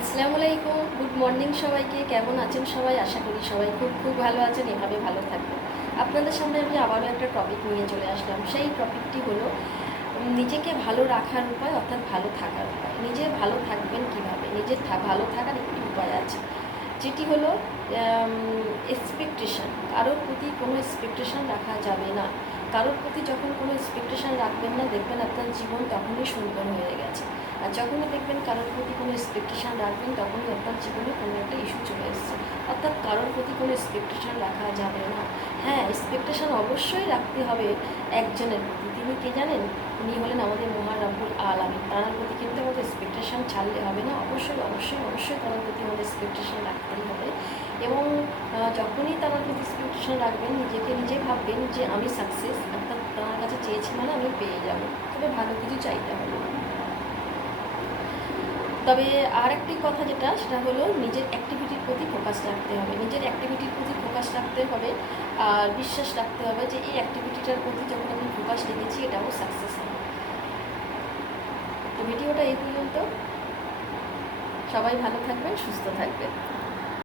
আসসালামু আলাইকুম, good morning সবাইকে। কেমন আছেন সবাই? আশা করি সবাই খুব খুব ভালো আছেন, এভাবে ভালো থাকবেন। আপনাদের সামনে আমি আবারও একটা টপিক নিয়ে চলে আসলাম। সেই টপিকটি হলো নিজেকে ভালো রাখার উপায়, অর্থাৎ ভালো থাকার উপায়। নিজে ভালো থাকবেন কিভাবে? নিজের ভালো থাকার একটি উপায় আছে, যেটি হলো এক্সপেকটেশান। কারোর প্রতি কোনো এক্সপেকটেশান রাখা যাবে না। কারোর প্রতি যখন কোনো এক্সপেকটেশান রাখবেন না, দেখবেন আপনার জীবন তখনই সুন্দর হয়ে গেছে। আর যখনই দেখবেন কারোর প্রতি কোনো এক্সপেকটেশান রাখবেন, তখনই আপনার জীবনে কোনো একটা ইস্যু চলে এসছে। অর্থাৎ কারোর প্রতি কোনো এক্সপেকটেশান রাখা যাবে না। হ্যাঁ, এক্সপেকটেশান অবশ্যই রাখতে হবে একজনের প্রতি। তিনি কে জানেন? উনি হলেন আমাদের মহান রব্বুল আলামিন। তার প্রতি কিন্তু আমাদের এক্সপেকটেশান ছাড়লে হবে না। অবশ্যই অবশ্যই অবশ্যই তার প্রতি আমাদের এক্সপেকটেশান রাখতেই হবে। এবং যখনই তার প্রতি এক্সপেকটেশান রাখবেন, নিজেকে নিজে ভাববেন যে আমি সাকসেস, অর্থাৎ তার কাছে চেয়েছি মানে আমি পেয়ে যাব। তবে ভালো কিছু চাইতে হবে। তবে আর একটি কথা যেটা, সেটা হলো নিজের অ্যাক্টিভিটির প্রতি ফোকাস রাখতে হবে। নিজের অ্যাক্টিভিটির প্রতি ফোকাস রাখতে হবে, আর বিশ্বাস রাখতে হবে যে এই অ্যাক্টিভিটিটার প্রতি যখন আমি ফোকাস রেখেছি, এটাও সাকসেস হবে। তো ভিডিওটা এই পর্যন্ত। সবাই ভালো থাকবেন, সুস্থ থাকবেন।